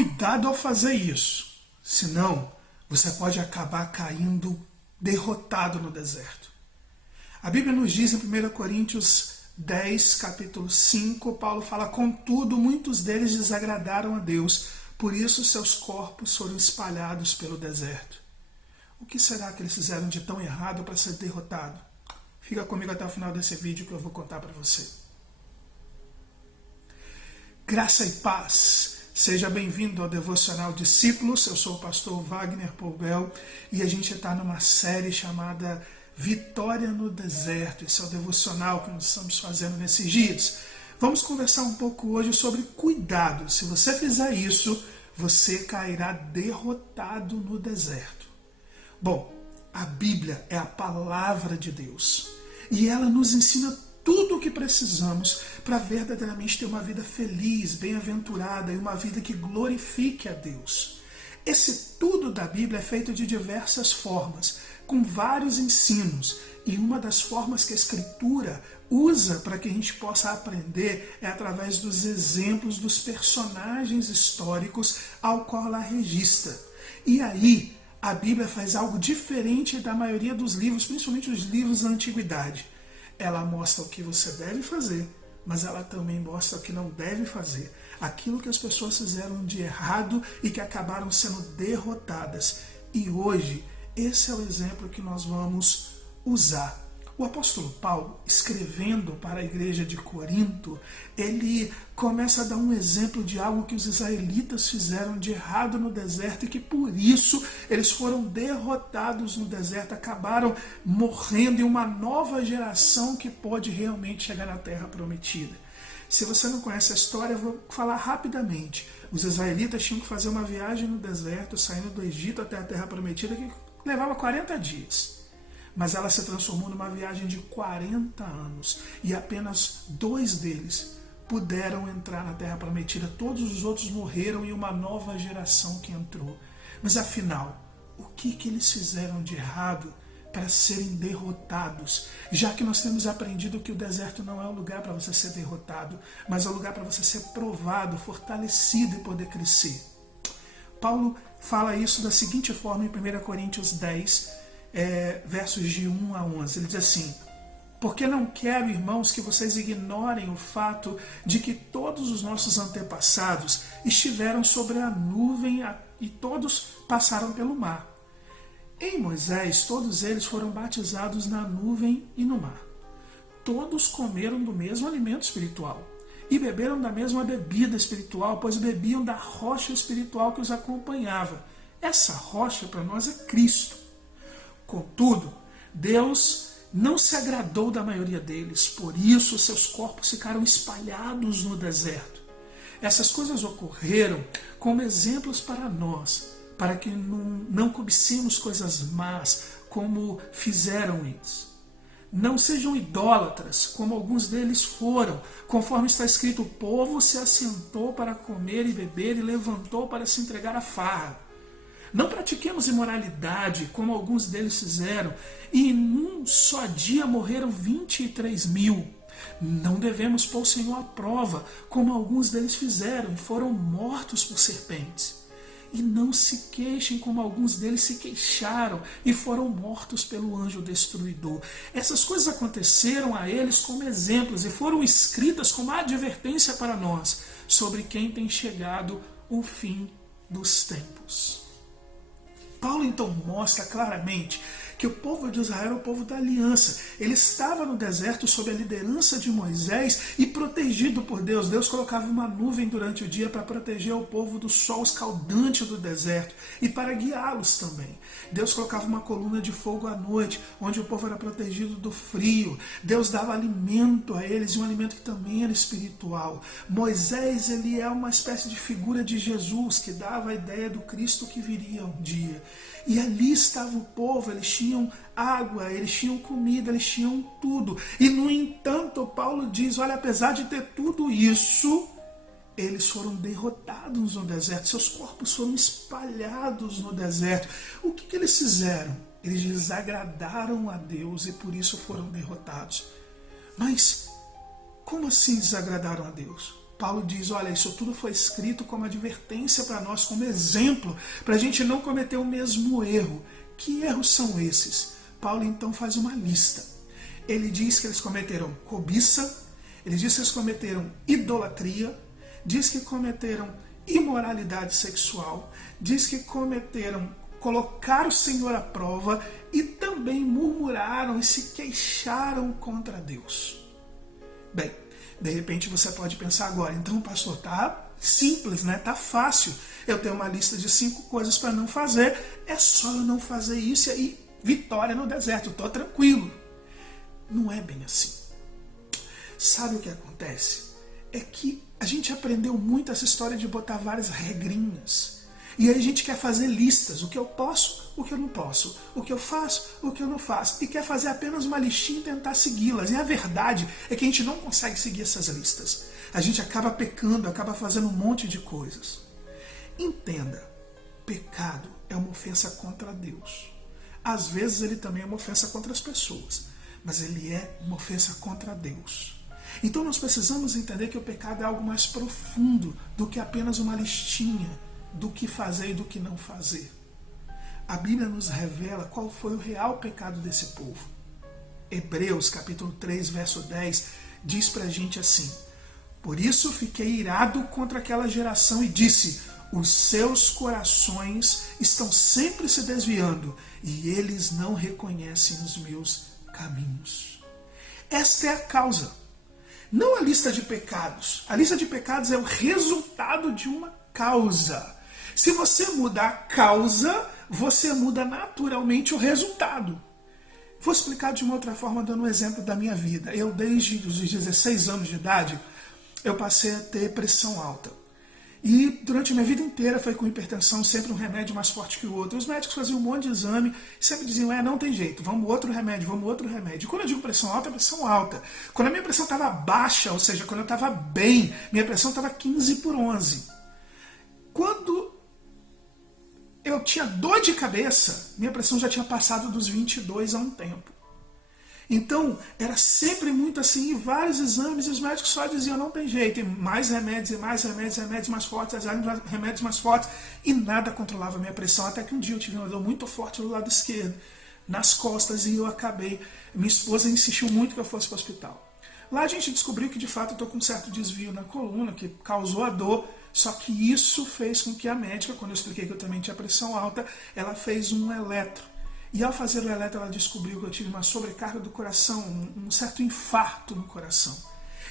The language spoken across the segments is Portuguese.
Cuidado ao fazer isso, senão você pode acabar caindo derrotado no deserto. A Bíblia nos diz em 1 Coríntios 10, capítulo 5, Paulo fala: contudo, muitos deles desagradaram a Deus, por isso seus corpos foram espalhados pelo deserto. O que será que eles fizeram de tão errado para ser derrotado? Fica comigo até o final desse vídeo que eu vou contar para você. Graça e paz. Seja bem-vindo ao Devocional Discípulos. Eu sou o pastor Wagner Poubel e a gente está numa série chamada Vitória no Deserto. Esse é o devocional que nós estamos fazendo nesses dias. Vamos conversar um pouco hoje sobre cuidado. Se você fizer isso, você cairá derrotado no deserto. Bom, a Bíblia é a palavra de Deus e ela nos ensina tudo o que precisamos para verdadeiramente ter uma vida feliz, bem-aventurada e uma vida que glorifique a Deus. Esse tudo da Bíblia é feito de diversas formas, com vários ensinos, e uma das formas que a Escritura usa para que a gente possa aprender é através dos exemplos dos personagens históricos ao qual ela registra. E aí, a Bíblia faz algo diferente da maioria dos livros, principalmente os livros da Antiguidade. Ela mostra o que você deve fazer, mas ela também mostra o que não deve fazer. Aquilo que as pessoas fizeram de errado e que acabaram sendo derrotadas. E hoje, esse é o exemplo que nós vamos usar. O apóstolo Paulo, escrevendo para a igreja de Corinto, ele começa a dar um exemplo de algo que os israelitas fizeram de errado no deserto e que por isso eles foram derrotados no deserto, acabaram morrendo em uma nova geração que pode realmente chegar na terra prometida. Se você não conhece a história, eu vou falar rapidamente. Os israelitas tinham que fazer uma viagem no deserto, saindo do Egito até a terra prometida, que levava 40 dias. Mas ela se transformou numa viagem de 40 anos e apenas 2 deles puderam entrar na Terra Prometida. Todos os outros morreram e uma nova geração que entrou. Mas afinal, o que eles fizeram de errado para serem derrotados? Já que nós temos aprendido que o deserto não é um lugar para você ser derrotado, mas é um lugar para você ser provado, fortalecido e poder crescer. Paulo fala isso da seguinte forma em 1 Coríntios 10, versos de 1 a 11, ele diz assim: porque não quero, irmãos, que vocês ignorem o fato de que todos os nossos antepassados estiveram sobre a nuvem e todos passaram pelo mar. Em Moisés, todos eles foram batizados na nuvem e no mar. Todos comeram do mesmo alimento espiritual e beberam da mesma bebida espiritual, pois bebiam da rocha espiritual que os acompanhava. Essa rocha para nós é Cristo. Contudo, Deus não se agradou da maioria deles, por isso seus corpos ficaram espalhados no deserto. Essas coisas ocorreram como exemplos para nós, para que não cobicemos coisas más como fizeram eles. Não sejam idólatras, como alguns deles foram, conforme está escrito: o povo se assentou para comer e beber e levantou para se entregar à farra. Não pratiquemos imoralidade, como alguns deles fizeram, e em um só dia morreram 23 mil. Não devemos pôr o Senhor à prova, como alguns deles fizeram, e foram mortos por serpentes. E não se queixem, como alguns deles se queixaram, e foram mortos pelo anjo destruidor. Essas coisas aconteceram a eles como exemplos, e foram escritas como advertência para nós, sobre quem tem chegado o fim dos tempos. Paulo então mostra claramente que o povo de Israel era o povo da aliança. Ele estava no deserto sob a liderança de Moisés e protegido por Deus. Deus colocava uma nuvem durante o dia para proteger o povo do sol escaldante do deserto e para guiá-los também. Deus colocava uma coluna de fogo à noite, onde o povo era protegido do frio. Deus dava alimento a eles, e um alimento que também era espiritual. Moisés, ele é uma espécie de figura de Jesus, que dava a ideia do Cristo que viria um dia. E ali estava o povo, eles tinham água, eles tinham comida, eles tinham tudo. E no entanto, Paulo diz: olha, apesar de ter tudo isso, eles foram derrotados no deserto, seus corpos foram espalhados no deserto. O que eles fizeram? Eles desagradaram a Deus e por isso foram derrotados. Mas como assim desagradaram a Deus? Paulo diz, olha, isso tudo foi escrito como advertência para nós, como exemplo, para a gente não cometer o mesmo erro. Que erros são esses? Paulo então faz uma lista. Ele diz que eles cometeram cobiça, ele diz que eles cometeram idolatria, diz que cometeram imoralidade sexual, diz que colocaram o Senhor à prova e também murmuraram e se queixaram contra Deus. Bem, de repente você pode pensar agora, então pastor, tá simples, né? Tá fácil. Eu tenho uma lista de 5 coisas para não fazer, é só eu não fazer isso e aí vitória no deserto, estou tranquilo. Não é bem assim. Sabe o que acontece? É que a gente aprendeu muito essa história de botar várias regrinhas. E aí a gente quer fazer listas, o que eu posso, o que eu não posso, o que eu faço, o que eu não faço. E quer fazer apenas uma listinha e tentar segui-las. E a verdade é que a gente não consegue seguir essas listas. A gente acaba pecando, acaba fazendo um monte de coisas. Entenda, pecado é uma ofensa contra Deus. Às vezes ele também é uma ofensa contra as pessoas, mas ele é uma ofensa contra Deus. Então nós precisamos entender que o pecado é algo mais profundo do que apenas uma listinha do que fazer e do que não fazer. A Bíblia nos revela qual foi o real pecado desse povo. Hebreus capítulo 3, verso 10 diz pra gente assim: por isso fiquei irado contra aquela geração e disse, os seus corações estão sempre se desviando e eles não reconhecem os meus caminhos. Esta é a causa. Não a lista de pecados. A lista de pecados é o resultado de uma causa. Se você muda a causa, você muda naturalmente o resultado. Vou explicar de uma outra forma, dando um exemplo da minha vida. Eu, desde os 16 anos de idade, eu passei a ter pressão alta. E durante a minha vida inteira foi com hipertensão, sempre um remédio mais forte que o outro. Os médicos faziam um monte de exame e sempre diziam, não tem jeito, vamos outro remédio, vamos outro remédio. E quando eu digo pressão alta, é pressão alta. Quando a minha pressão estava baixa, ou seja, quando eu estava bem, minha pressão estava 15/11. Quando eu tinha dor de cabeça, minha pressão já tinha passado dos 22 há um tempo. Então, era sempre muito assim, vários exames, e os médicos só diziam, não tem jeito, e mais remédios, e mais remédios, remédios mais fortes, remédios mais fortes, e nada controlava a minha pressão, até que um dia eu tive uma dor muito forte do lado esquerdo, nas costas, e eu acabei, minha esposa insistiu muito que eu fosse para o hospital. Lá a gente descobriu que de fato eu estou com um certo desvio na coluna, que causou a dor, só que isso fez com que a médica, quando eu expliquei que eu também tinha pressão alta, ela fez um eletro. E ao fazer o eletro, ela descobriu que eu tive uma sobrecarga do coração, um certo infarto no coração.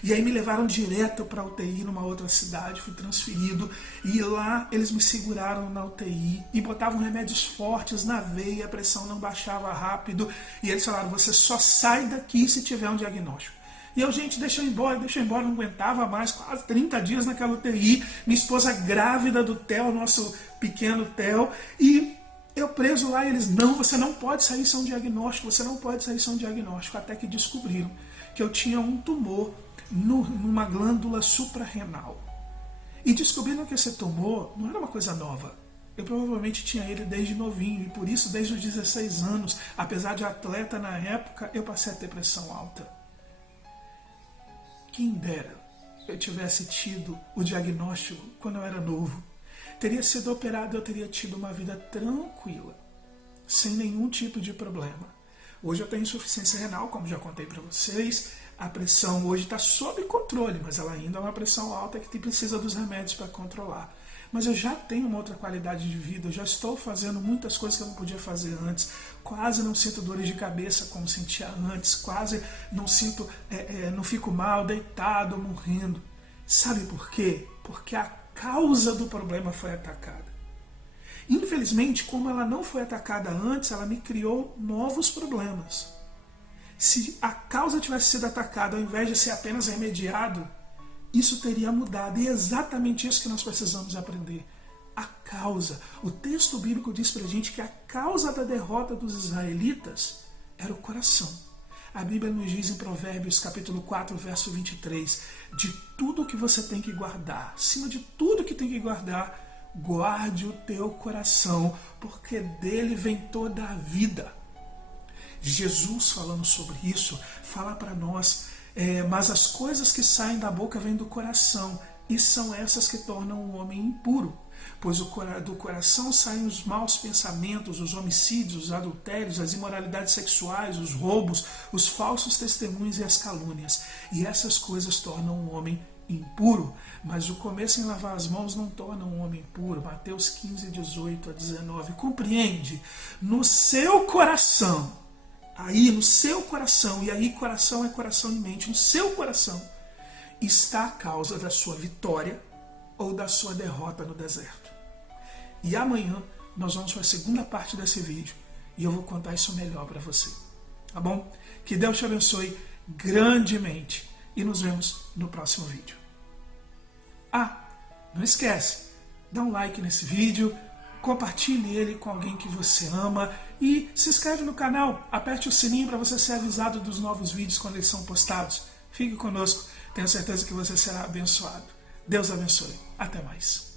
E aí me levaram direto para a UTI numa outra cidade, fui transferido. E lá eles me seguraram na UTI e botavam remédios fortes na veia, a pressão não baixava rápido. E eles falaram, você só sai daqui se tiver um diagnóstico. E eu, gente, deixa eu ir embora, não aguentava mais, quase 30 dias naquela UTI. Minha esposa grávida do Theo, nosso pequeno Theo, e eu preso lá e eles, não, você não pode sair sem um diagnóstico, você não pode sair sem um diagnóstico, até que descobriram que eu tinha um tumor numa glândula suprarrenal. E descobriram que esse tumor não era uma coisa nova. Eu provavelmente tinha ele desde novinho, e por isso desde os 16 anos, apesar de atleta na época, eu passei a ter pressão alta. Quem dera eu tivesse tido o diagnóstico quando eu era novo. Teria sido operado, eu teria tido uma vida tranquila, sem nenhum tipo de problema. Hoje eu tenho insuficiência renal, como já contei para vocês. A pressão hoje está sob controle, mas ela ainda é uma pressão alta que precisa dos remédios para controlar. Mas eu já tenho uma outra qualidade de vida, eu já estou fazendo muitas coisas que eu não podia fazer antes. Quase não sinto dores de cabeça como sentia antes, quase não sinto, não fico mal, deitado, morrendo. Sabe por quê? Porque a causa do problema foi atacada. Infelizmente, como ela não foi atacada antes, ela me criou novos problemas. Se a causa tivesse sido atacada ao invés de ser apenas remediado, isso teria mudado. E é exatamente isso que nós precisamos aprender. A causa. O texto bíblico diz pra gente que a causa da derrota dos israelitas era o coração. A Bíblia nos diz em Provérbios capítulo 4, verso 23, de tudo que você tem que guardar, acima de tudo que tem que guardar, guarde o teu coração, porque dele vem toda a vida. Jesus, falando sobre isso, fala para nós, mas as coisas que saem da boca vêm do coração, E são essas que tornam o homem impuro, pois do coração saem os maus pensamentos, os homicídios, os adultérios, as imoralidades sexuais, os roubos, os falsos testemunhos e as calúnias. E essas coisas tornam o homem impuro. Mas o começo em lavar as mãos não torna um homem puro. Mateus 15, 18 a 19. Compreende? No seu coração, aí no seu coração, e aí coração é coração e mente, no seu coração está a causa da sua vitória ou da sua derrota no deserto. E amanhã nós vamos para a segunda parte desse vídeo e eu vou contar isso melhor para você. Tá bom? Que Deus te abençoe grandemente e nos vemos no próximo vídeo. Não esquece, dá um like nesse vídeo, compartilhe ele com alguém que você ama e se inscreve no canal, aperte o sininho para você ser avisado dos novos vídeos quando eles são postados. Fique conosco, tenho certeza que você será abençoado. Deus abençoe. Até mais.